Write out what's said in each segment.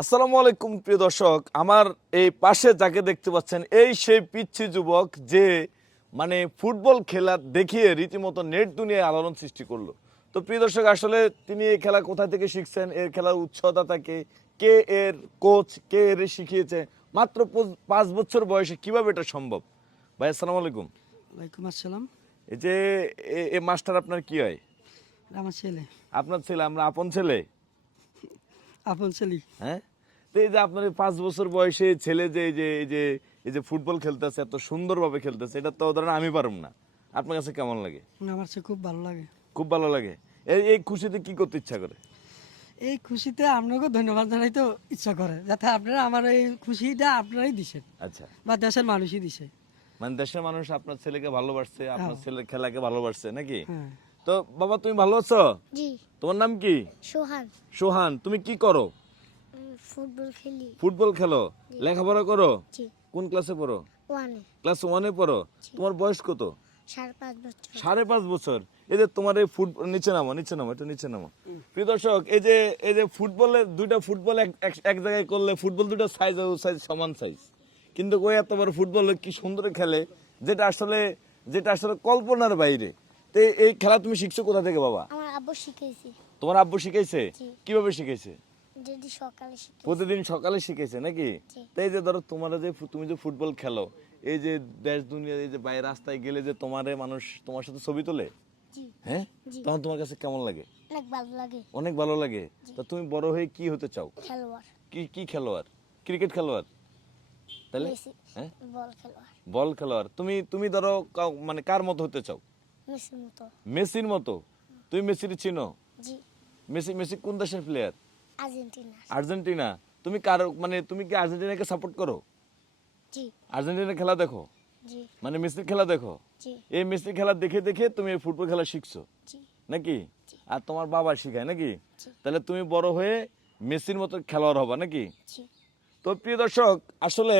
আসসালামু আলাইকুম প্রিয় দর্শক। আমার এই পাশে যাকে দেখতে পাচ্ছেন এই সেই পিচ্ছি যুবক যে মানে ফুটবল খেলা দেখিয়ে রীতিমতো নেট দুনিয়ায় আলোড়ন সৃষ্টি করল। তো প্রিয় দর্শক আসলে তিনি এই খেলা কোথা থেকে শিখছেন? এর খেলার উৎসদাতাকে কে এর কোচ কে এর শিখিয়েছে? মাত্র পাঁচ বছর বয়সে কীভাবে এটা সম্ভব? ভাই আসসালামু আলাইকুম। ওয়ালাইকুম আসসালাম। এই যে এ- মাস্টার আপনার কি হয়? আমার ছেলে। আপনার ছেলে আমরা আপন ছেলে? আপন ছেলে। হ্যাঁ? তো এই যে আপনার এই পাঁচ বছর বয়সে ছেলে যে এই যে এই যে এই যে ফুটবল খেলতেছে এত সুন্দরভাবে খেলতেছে এটা তো ধরেন আমি পারব না। আপনার কাছে কেমন লাগে? আমার সে খুব ভালো লাগে। খুব ভালো লাগে। এই এই খুশিতে কি করতে ইচ্ছা করে? এই খুশিতে আপনাকে ধন্যবাদ জানাই তো ইচ্ছা করে যাতে আপনারা আমার এই খুশিটা আপনারাই দিছেন। আচ্ছা। বা দেশের মানুষই দিছে। মানে দেশের মানুষ আপনার ছেলেকে ভালোবাসছে আপনার হ্যাঁ। ছেলের খেলাকে ভালোবাসছে নাকি? হ্যাঁ। তো বাবা তুমি ভালো আছো? জি। তোমার নাম কি? সোহান। সোহান তুমি কি করো? ফুটবল খেলি। ফুটবল খেলো? লেখাপড়া করো? কোন ক্লাসে পড়ো? ওয়ানে। ক্লাস ওয়ানে পড়ো? তোমার বয়স কত? সাড়ে পাঁচ বছর। এই যে তোমার এই ফুট নিচে নামো নিচে নামো একটু নিচে নামো। প্রিয় দর্শক এই যে এই যে ফুটবলের দুইটা ফুটবল এক এক- এক জায়গায় করলে ফুটবল দুটো সাইজ সাইজ সমান সাইজ কিন্তু ওই এত বড় ফুটবল কি সুন্দর খেলে যেটা আসলে যেটা আসলে কল্পনার বাইরে। তো এই- খেলা তুমি শিখছো কোথা থেকে বাবা? আমার আব্বু শিখেছি তোমার আব্বু শিখাইছে? কীভাবে শিখাইছে? যদি সকালে শিখে প্রতিদিন সকালে শিখেছে নাকি? জি। তো এই যে ধরো তোমরা যে তুমি যে ফুটবল খেলো এই যে দেশ দুনিয়া এই যে বাইরে রাস্তায় গেলে যে তোমারে মানুষ তোমার সাথে ছবি তোলে? হ্যাঁ? তখন তোমার কাছে কেমন লাগে? অনেক ভালো লাগে। অনেক ভালো লাগে? তা তুমি বড় হয়ে কি হতে চাও? খেলোয়াড়। কি কি খেলোয়াড়? ক্রিকেট খেলোয়াড়? তাহলে? হ্যাঁ? বল খেলোয়াড়। বল খেলোয়াড়। তুমি তুমি ধরো মানে কার মতো হতে চাও? মেসির মতো। মেসির মতো? তুমি মেসির চিনো? জি। মেসি মেসি কোন দেশের প্লেয়ার আর্জেন্টিনা। আর্জেন্টিনা? তুমি কার মানে তুমি কি আর্জেন্টিনাকে সাপোর্ট করো? জি। আর্জেন্টিনার খেলা দেখো? জি। মানে মেসির খেলা দেখো? জি। এই মেসির খেলা দেখে দেখে তুমি ফুটবল খেলা শিখছো? জি। নাকি? আর তোমার বাবা শিখায় নাকি? তাহলে তুমি বড় হয়ে মেসির মতো খেলোয়াড় হবা নাকি? জি। তো প্রিয় দর্শক আসলে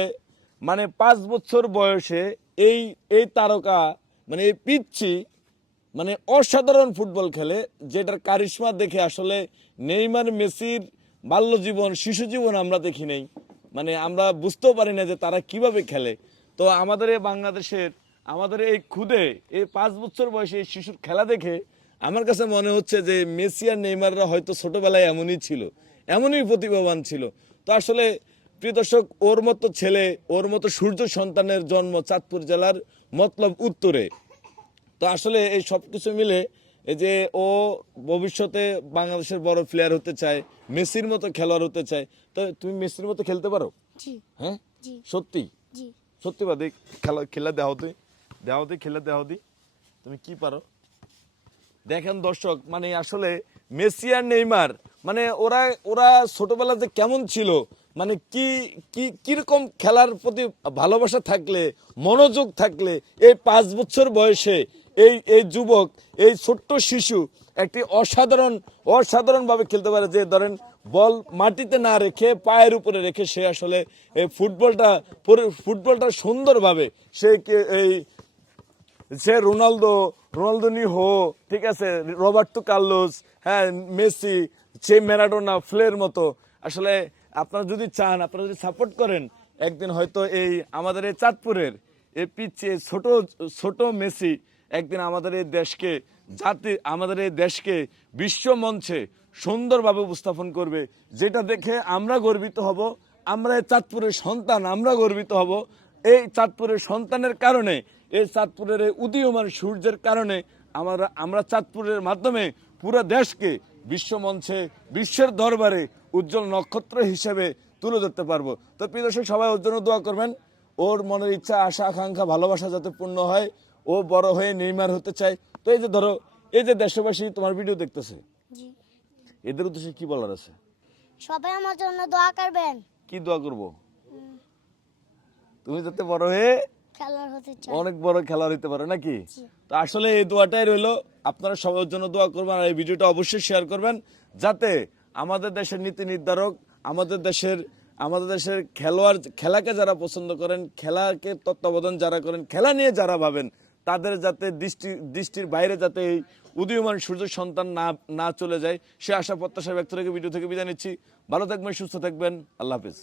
মানে পাঁচ বছর বয়সে এই এই তারকা মানে এই পিচ্ছি মানে অসাধারণ ফুটবল খেলে, যেটার কারিশমা দেখে আসলে নেইমার, মেসির বাল্য জীবন শিশু জীবন আমরা দেখি নেই। মানে আমরা বুঝতেও পারি না যে তারা কীভাবে খেলে। তো আমাদের এই বাংলাদেশের, আমাদের এই খুদে, এই পাঁচ বছর বয়সে এই শিশুর খেলা দেখে আমার কাছে মনে হচ্ছে যে মেসি আর নেইমাররা হয়তো ছোটোবেলায় এমনই ছিল, এমনই প্রতিভাবান ছিল। তো আসলে প্রিয় দর্শক, ওর মতো ছেলে, ওর মতো সূর্য সন্তানের জন্ম চাঁদপুর জেলার মতলব উত্তরে। তো আসলে এই সব কিছু মিলে এই যে ও ভবিষ্যতে বাংলাদেশের বড় প্লেয়ার হতে চায় মেসির মতো খেলোয়াড় হতে চায় তো তুমি মেসির মতো খেলতে পারো? হ্যাঁ? সত্যি? সত্যি বাদে খেলা খেলা দেওয়া হতে দেওয়া হতে খেলা দেওয়া হতে তুমি কি পারো? দেখেন দর্শক মানে আসলে মেসি আর নেইমার মানে ওরা ওরা ছোটবেলা যে কেমন ছিল মানে কি কি কীরকম খেলার প্রতি ভালোবাসা থাকলে মনোযোগ থাকলে এই পাঁচ বছর বয়সে এই এই যুবক, এই ছোট্ট শিশু একটি অসাধারণ, অসাধারণভাবে খেলতে পারে যে ধরেন বল মাটিতে না রেখে পায়ের উপরে রেখে সে আসলে এই ফুটবলটা ফুটবলটা সুন্দরভাবে সে এই সে রোনালদো রোনালদো নিহো, ঠিক আছে রবার্টো কার্লোস হ্যাঁ মেসি সে ম্যারাডোনা, ফ্লের মতো। আসলে আপনারা যদি চান, আপনারা যদি সাপোর্ট করেন, একদিন হয়তো এই আমাদের এই চাঁদপুরের এই পিচে ছোট ছোট মেসি একদিন আমাদের এই দেশকে, জাতি, আমাদের এই দেশকে বিশ্ব মঞ্চে সুন্দরভাবে উপস্থাপন করবে, যেটা দেখে আমরা গর্বিত হব, আমরা এই চাঁদপুরের সন্তান, আমরা গর্বিত হব। এই চাঁদপুরের সন্তানের কারণে, এই চাঁদপুরের এই উদীয়মান সূর্যের কারণে আমরা আমরা চাঁদপুরের মাধ্যমে পুরো দেশকে বিশ্বমঞ্চে বিশ্বের দরবারে উজ্জ্বল নক্ষত্র হিসেবে তুলে ধরতে পারব। তো প্রিয় দর্শক, সবাই ওর জন্য দোয়া করবেন। ওর মনের ইচ্ছা, আশা, আকাঙ্ক্ষা, ভালোবাসা যাতে পূর্ণ হয় ও বড় হয়ে নির্মার হতে চায়। তো এই যে ধরো এই যে দেশবাসী তোমার ভিডিও দেখতেছে। জি। এদের উদ্দেশ্যে কি বলার আছে? সবাই আমার জন্য দোয়া করবেন। কি দোয়া করব? তুমি যাতে বড় হয়ে খেলোয়াড় হতে চাই অনেক বড় খেলোয়াড় হতে পারে নাকি? তো আসলে এই দোয়াটাই রইল আপনারা সবার জন্য দোয়া করবেন আর এই ভিডিওটা অবশ্যই শেয়ার করবেন যাতে আমাদের দেশের নীতি নির্ধারক আমাদের দেশের আমাদের দেশের খেলোয়াড় খেলাকে যারা পছন্দ করেন খেলাকে তত্ত্বাবধান যারা করেন খেলা নিয়ে যারা ভাবেন তাদের যাতে দৃষ্টি, দৃষ্টির বাইরে যাতে এই উদীয়মান সূর্য সন্তান না না চলে যায়, সে আশা প্রত্যাশা ব্যক্ত রেখে ভিডিও থেকে বিদায় নিচ্ছি। ভালো থাকবেন, সুস্থ থাকবেন। আল্লাহ হাফিজ।